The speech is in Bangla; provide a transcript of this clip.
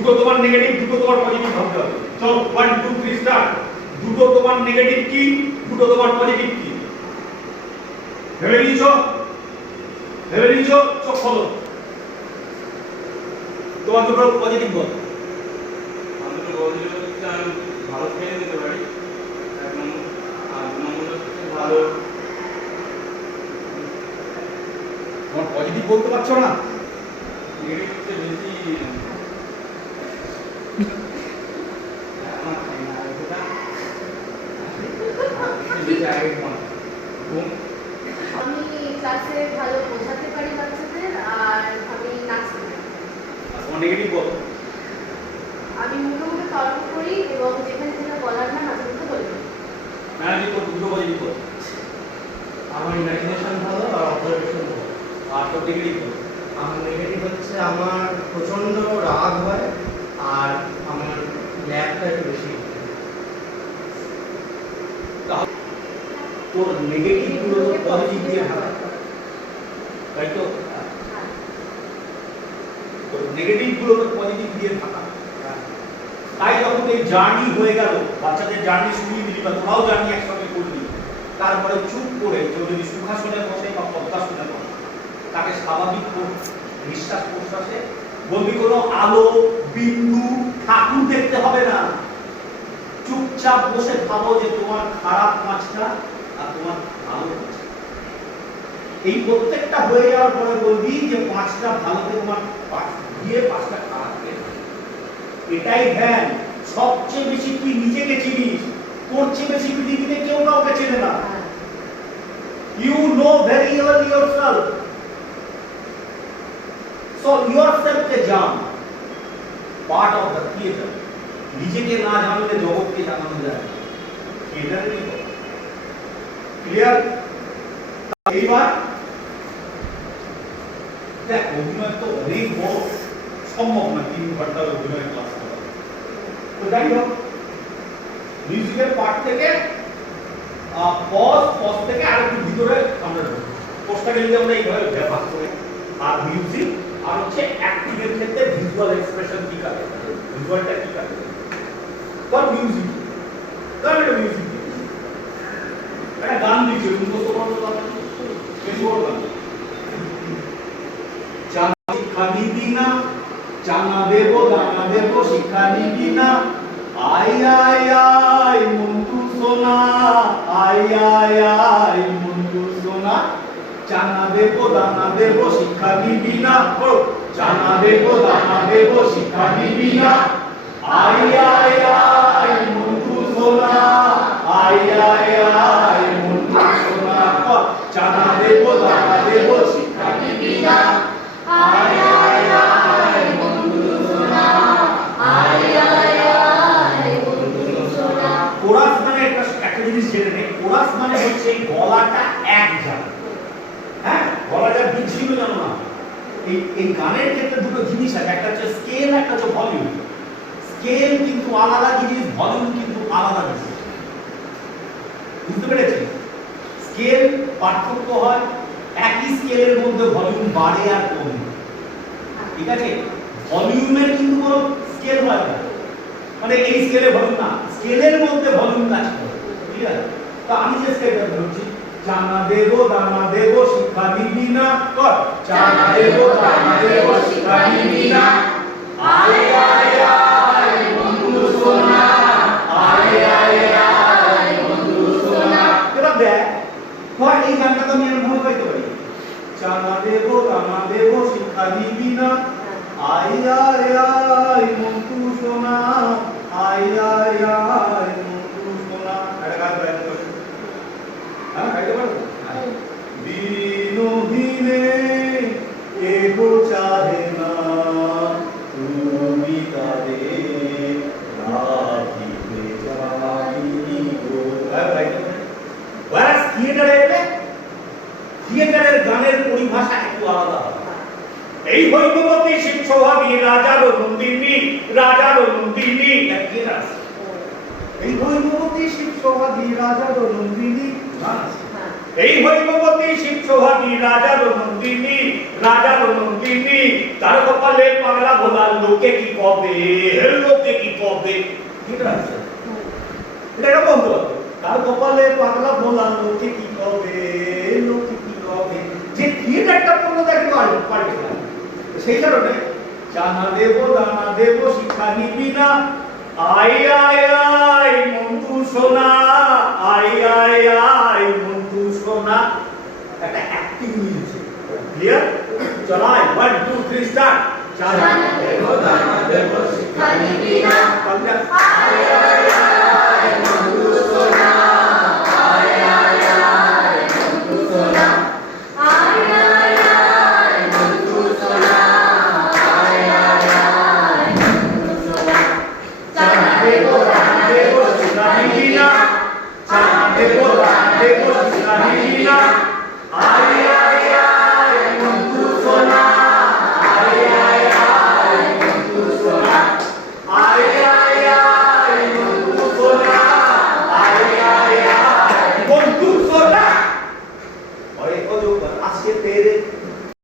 দুটো তোমার নেগেটিভ দুটো তোমার পজিটিভ ভাবতে হবে। চল ওয়ান টু থ্রি স্টার্ট দুটো তোমার নেগেটিভ কি দুটো তোমার পজিটিভ কি? ভেবে নিয়েছ? ভেবে নিয়েছ? চোখ খোলো। তোমার দুটো পজিটিভ বল। ভালো খেয়ে নিতে পারি। হচ্ছে ভালো। তোমার পজিটিভ বলতে পারছ না? নেগেটিভ হচ্ছে বেশি আমার খাই না এটা আগে আমি ক্লাসে ভালো বোঝাতে পারি বাচ্চাদের আর আমি নাচতে পারি আর বল আমি মুখে মুখে তর্ক করি এবং যেখানে যেটা বলার না মাঝে মধ্যে বলি। ম্যানেজিং করতে দুটো বল আমার ইমাজিনেশন ভালো আর অবজারভেশন ভালো। আর নেগেটিভ বল আমার নেগেটিভ হচ্ছে আমার প্রচণ্ড রাগ হয় আর আমার ল্যাবটা একটু বেশি পজিটিভ দিয়ে তাই তো? পজিটিভ দিয়ে তাই যখন এই জার্নি হয়ে গেল, বাচ্চাদের জার্নি শুনিয়ে দিলি বা তোরাও জার্নি একসঙ্গে করলি, তারপরে চুপ করে কেউ যদি সুখাসনে বসে বা পদ্মাসনে বসে, তাকে স্বাভাবিক নিঃশ্বাস প্রশ্বাসে, বলবি কোনো আলো, বিন্দু, ঠাকুর দেখতে হবে না। চুপচাপ বসে ভাবো যে তোমার খারাপ মাছটা আর তোমার ভালো মাছটা এই প্রত্যেকটা হয়ে যাওয়ার পরে বলবি যে পাঁচটা ভালোকে তোমার পাঁচ দিয়ে পাঁচটা খারাপ দিয়ে এটাই ধ্যান সবচেয়ে বেশি তুই নিজেকে চিনিস তোর চেয়ে বেশি পৃথিবীতে কেউ কাউকে চেনে না হ্যাঁ You know very well yourself. So yourself a jam. Part of the theater. নিজেকে না জানলে জগৎকে জানানো যায় থিয়েটারেরই ক্লিয়ার এইবার দেখ অভিনয় তো অনেক বড় সম্ভব না, তিন ঘণ্টার অভিনয় ক্লাস করা। তো যাই হোক মিউজিকের পার্ট থেকে পজ পজ থেকে আর একটু ভিতরে আমরা পোস্টটাকে যদি আমরা এইভাবে ব্যবহার করি, আর মিউজিক আর হচ্ছে অ্যাক্টিংয়ের ক্ষেত্রে ভিজুয়াল এক্সপ্রেশন কি কাজে ভিজুয়ালটা কি কাজে ফর মিউজিক ধর একটা মিউজিক একটা গান দিচ্ছে মুখস্থ করার দরকার নেই। বেশি বড় গান চানা শিক্ষা নিবি না চানা দেবো দানা দেবো শিক্ষা নিবি না। আই আই আই, মন্টু সোনা, আই আই আই, মন্টু সোনা। চানা দেবো দানা দেবো শিক্ষা নিবি না চানা দেবো দানা দেবো শিক্ষা নিবি না। আই আই আই, মন্টু সোনা। হচ্ছে গলাটা এক জায়গা হ্যাঁ? গলাটা বিচ্ছিন্ন জানো না এই এই গানের ক্ষেত্রে দুটো জিনিস আছে। একটা হচ্ছে স্কেল একটা হচ্ছে ভলিউম স্কেল কিন্তু আলাদা জিনিস ভলিউম কিন্তু আলাদা জিনিস। বুঝতে পেরেছি? স্কেল পার্থক্য হয়, একই স্কেলের মধ্যে ভলিউম বাড়ে আর কমে। ঠিক আছে? ভলিউমের কিন্তু কোনো স্কেল হয় না। মানে এই স্কেলে ভলিউম না। স্কেলের মধ্যে ভলিউম কাজ করে ঠিক আছে? তো আমি যে স্কেলটা বলছি চানা দেবো, দানা দেবো, শিক্ষা দিবি না, কর। চানা দেবো, দানা দেব, শিক্ষা দিবি না। আয় আয় আয় এগো চাহে না তুমি তারে রাখিতে থিয়েটারে এলে থিয়েটারের গানের এই হৈমবতী শিবস্বভাবী রাজার নন্দিনী রাজার নন্দিনী এই। এই হৈমবতী শিব সোহাগী রাজার নন্দিনী রাজার নন্দিনী। তার কপালে পাগলা ভোলার লোকে কি কবে? লোকে কি কবে? ঠিক আছে। এটা একটা আছে। তার কপালে পাগলা ভোলার লোকে কি কবে? লোকে কি কবে? যে পড়ল তাকে পারবে পারবে না সেই কারণে জানা দেব, দানা দেব, শিক্ষা নিবি না। আই আই আই মন্টু সোনা। আই আই আই মন্টু সোনা একটা অ্যাক্টিং মিলছে ক্লিয়ার চলাই ওয়ান টু থ্রি স্টার্ট জানা দেব দানা দেব শিক্ষা নিবি না। আয় আয় আয়